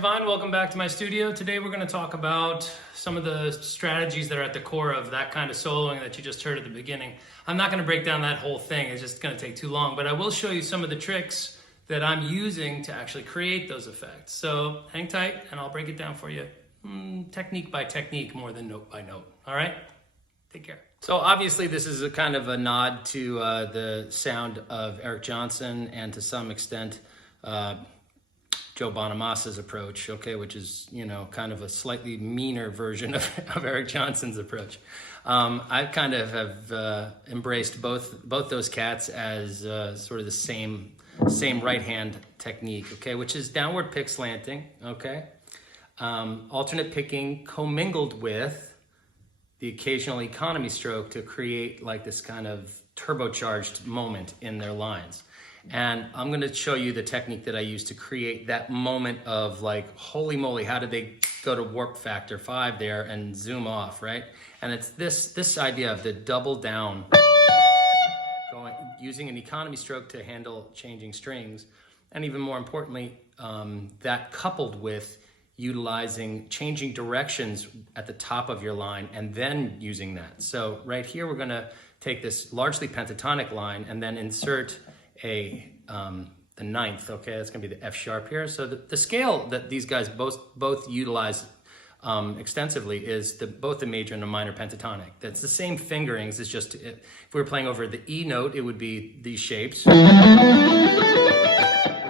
Divine. Welcome back to my studio. Today we're going to talk about some of the strategies that are at the core of that kind of soloing that you just heard at the beginning. I'm not going to break down that whole thing. It's just going to take too long, but I will show you some of the tricks that I'm using to actually create those effects. So hang tight and I'll break it down for you technique by technique more than note by note. All right? Take care. So obviously this is a kind of a nod to the sound of Eric Johnson and to some extent Joe Bonamassa's approach, okay, which is, you know, kind of a slightly meaner version of Eric Johnson's approach. I kind of have embraced both those cats as sort of the same right hand technique, okay, which is downward pick slanting, okay, alternate picking commingled with the occasional economy stroke to create like this kind of turbocharged moment in their lines. And I'm going to show you the technique that I use to create that moment of like, holy moly, how did they go to warp factor 5 there and zoom off, right? And it's this idea of the double down, using an economy stroke to handle changing strings. And even more importantly, that coupled with utilizing changing directions at the top of your line and then using that. So right here, we're going to take this largely pentatonic line and then insert the ninth, okay, that's gonna be the F sharp here. So the scale that these guys both utilize extensively is both the major and the minor pentatonic. That's the same fingerings, it's just, if we were playing over the E note, it would be these shapes. It would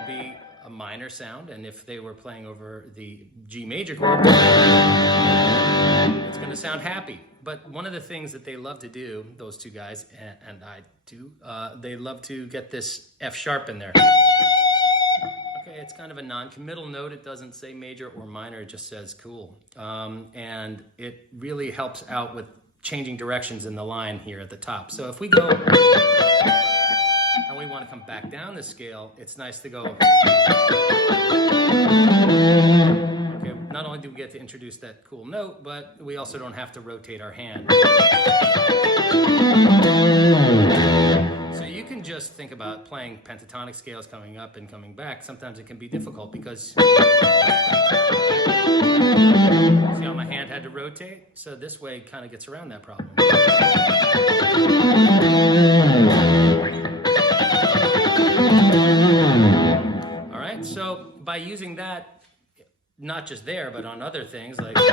be a minor sound, and if they were playing over the G major chord, it's gonna sound happy. But one of the things that they love to do, those two guys, and I do, they love to get this F sharp in there. Okay, it's kind of a non-committal note. It doesn't say major or minor, it just says cool. And it really helps out with changing directions in the line here at the top. So if we go, and we want to come back down the scale, it's nice to go. Okay, not only do we get to introduce that cool note, but we also don't have to rotate our hand. So you can just think about playing pentatonic scales coming up and coming back. Sometimes it can be difficult because see how my hand had to rotate? So this way it kind of gets around that problem. All right, so by using that, not just there, but on other things like, right,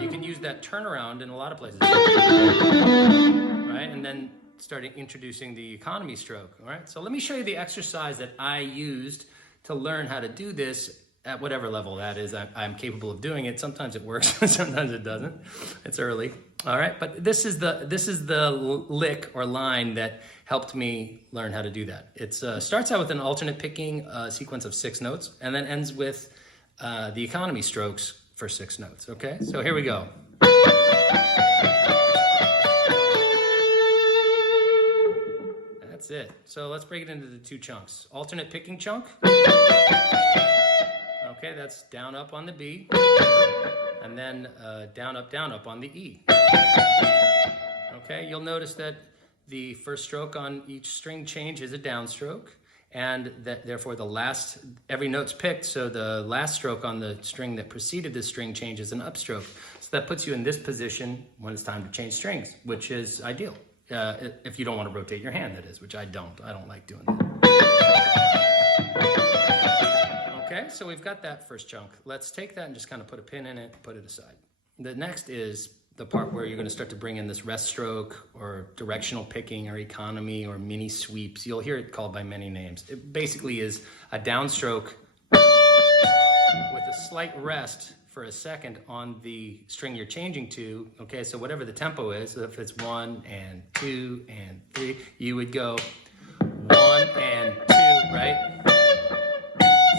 you can use that turnaround in a lot of places, right? And then starting introducing the economy stroke, all right? So let me show you the exercise that I used to learn how to do this at whatever level that is. I'm capable of doing it. Sometimes it works, sometimes it doesn't. It's early, all right? But this is the lick or line that helped me learn how to do that. It starts out with an alternate picking sequence of 6 notes and then ends with the economy strokes for 6 notes, okay? So here we go. That's it. So let's break it into the 2 chunks. Alternate picking chunk. Okay, that's down, up on the B. And then down, up on the E. Okay, you'll notice that the first stroke on each string change is a downstroke, and that therefore every note's picked, so the last stroke on the string that preceded this string change is an upstroke. So that puts you in this position when it's time to change strings, which is ideal. If you don't want to rotate your hand, that is, which I don't. I don't like doing that. Okay, so we've got that first chunk. Let's take that and just kind of put a pin in it, put it aside. The next is the part where you're going to start to bring in this rest stroke or directional picking or economy or mini sweeps. You'll hear it called by many names. It basically is a downstroke with a slight rest for a second on the string you're changing to. Okay, so whatever the tempo is, so if it's 1 and 2 and 3, you would go 1 and 2, right?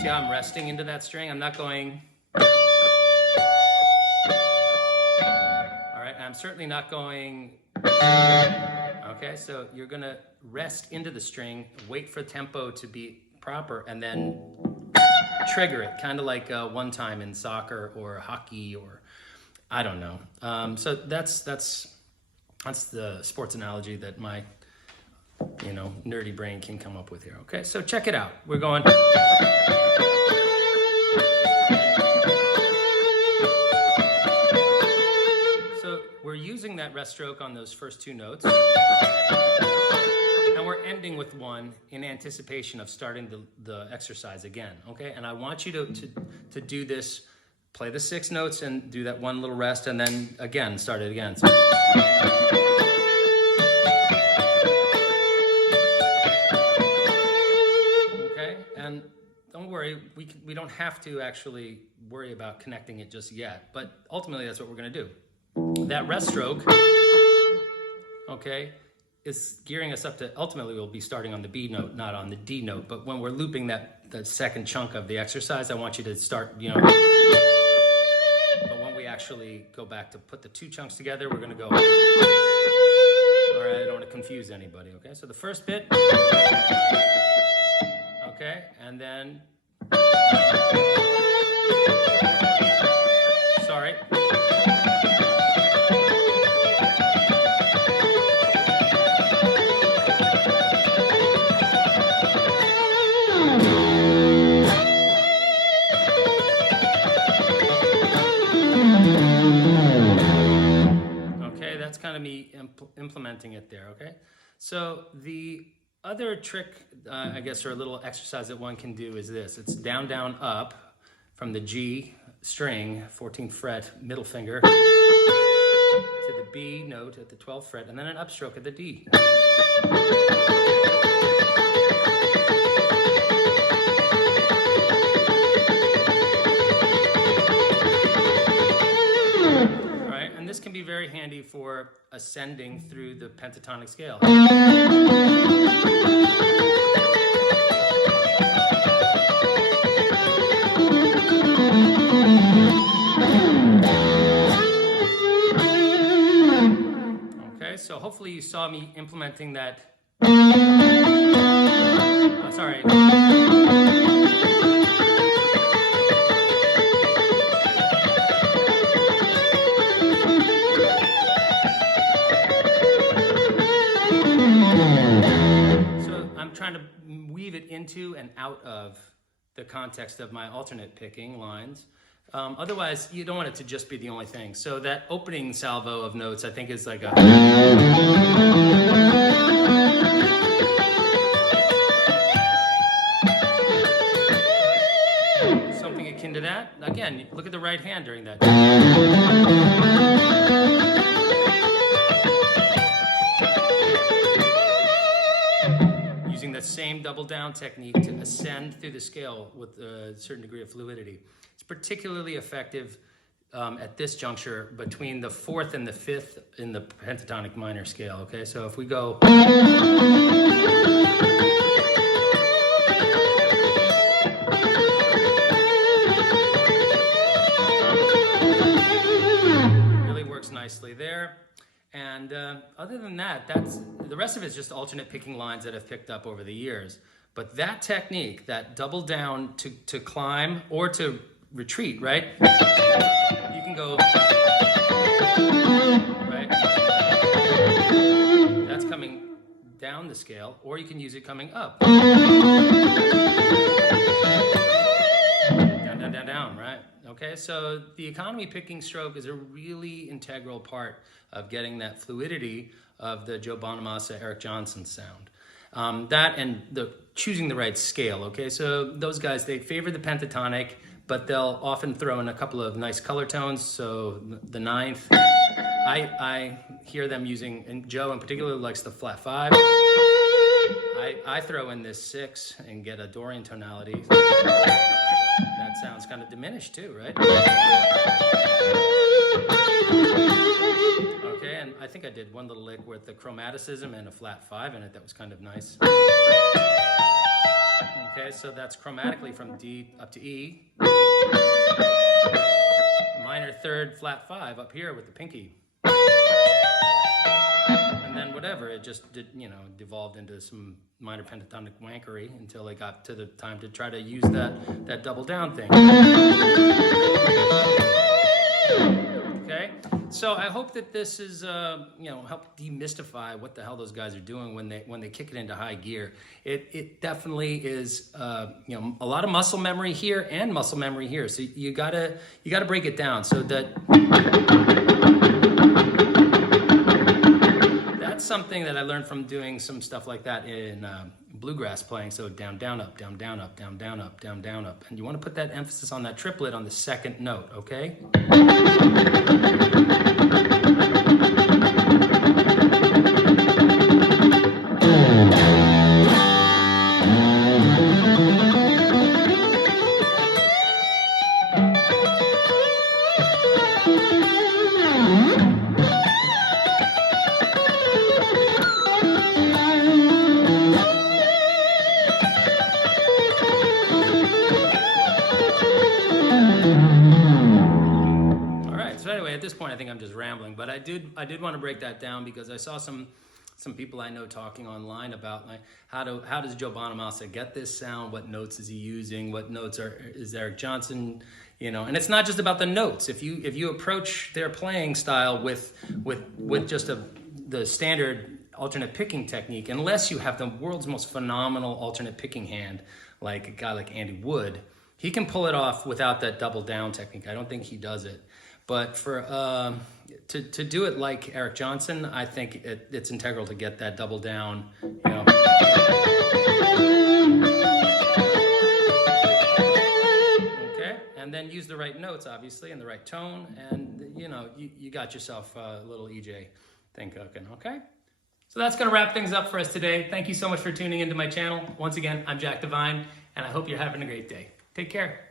See how I'm resting into that string? I'm not going. I'm certainly not going, okay, so you're gonna rest into the string, wait for tempo to be proper, and then trigger it, kind of like one time in soccer or hockey or, I don't know. So that's the sports analogy that my you know, nerdy brain can come up with here. Okay, so check it out. We're going. So we're using that rest stroke on those first two notes. And we're ending with one in anticipation of starting the exercise again, okay? And I want you to do this, play the 6 notes and do that one little rest, and then again, start it again. So, okay, and don't worry, we don't have to actually worry about connecting it just yet, but ultimately that's what we're gonna do. That rest stroke, okay, is gearing us up to, ultimately we'll be starting on the B note, not on the D note, but when we're looping that second chunk of the exercise, I want you to start, you know, but when we actually go back to put the 2 chunks together, we're gonna go, all right, I don't wanna confuse anybody, okay? So the first bit, okay, and then, sorry. That's kind of me implementing it there, okay? So the other trick, I guess, or a little exercise that one can do is this. It's down, down, up from the G string, 14th fret, middle finger, to the B note at the 12th fret, and then an upstroke at the D. This can be very handy for ascending through the pentatonic scale. Okay, so hopefully you saw me implementing that. Oh, sorry. Trying to weave it into and out of the context of my alternate picking lines. Otherwise, you don't want it to just be the only thing. So that opening salvo of notes, I think, is like a... something akin to that. Again, look at the right hand during that. Using that same double down technique to ascend through the scale with a certain degree of fluidity. It's particularly effective at this juncture between the 4th and the 5th in the pentatonic minor scale, okay? So if we go... really works nicely there. And other than that, the rest of it is just alternate picking lines that I've picked up over the years. But that technique, that double down to climb or to retreat, right? You can go, right? That's coming down the scale, or you can use it coming up. Down, down, down, down, right? Okay, so the economy picking stroke is a really integral part of getting that fluidity of the Joe Bonamassa, Eric Johnson sound. That and choosing the right scale, okay? So those guys, they favor the pentatonic, but they'll often throw in a couple of nice color tones. So the 9th, I hear them using, and Joe in particular likes the flat 5. I throw in this 6 and get a Dorian tonality. That sounds kind of diminished too, right? Okay, and I think I did one little lick with the chromaticism and a flat 5 in it that was kind of nice. Okay, so that's chromatically from D up to E. Minor 3rd, flat 5 up here with the pinky. And then whatever, it just did, devolved into some minor pentatonic wankery until they got to the time to try to use that double down thing. Okay, So I hope that this is, help demystify what the hell those guys are doing when they kick it into high gear. It definitely is, a lot of muscle memory here and muscle memory here. So you gotta break it down so that that's something that I learned from doing some stuff like that in bluegrass playing. So down, down, up, down, down, up, down, down, up, down, down, up. And you want to put that emphasis on that triplet on the second note, okay? At this point, I think I'm just rambling, but I did want to break that down because I saw some people I know talking online about like how does Joe Bonamassa get this sound? What notes is he using? What notes is Eric Johnson? And it's not just about the notes. If you approach their playing style with just the standard alternate picking technique, unless you have the world's most phenomenal alternate picking hand, like a guy like Andy Wood, he can pull it off without that double down technique. I don't think he does it. But for to do it like Eric Johnson, I think it's integral to get that double down, Okay, and then use the right notes, obviously, and the right tone, and you got yourself a little EJ thing cooking. Okay, so that's gonna wrap things up for us today. Thank you so much for tuning into my channel. Once again, I'm Jack Divine, and I hope you're having a great day. Take care.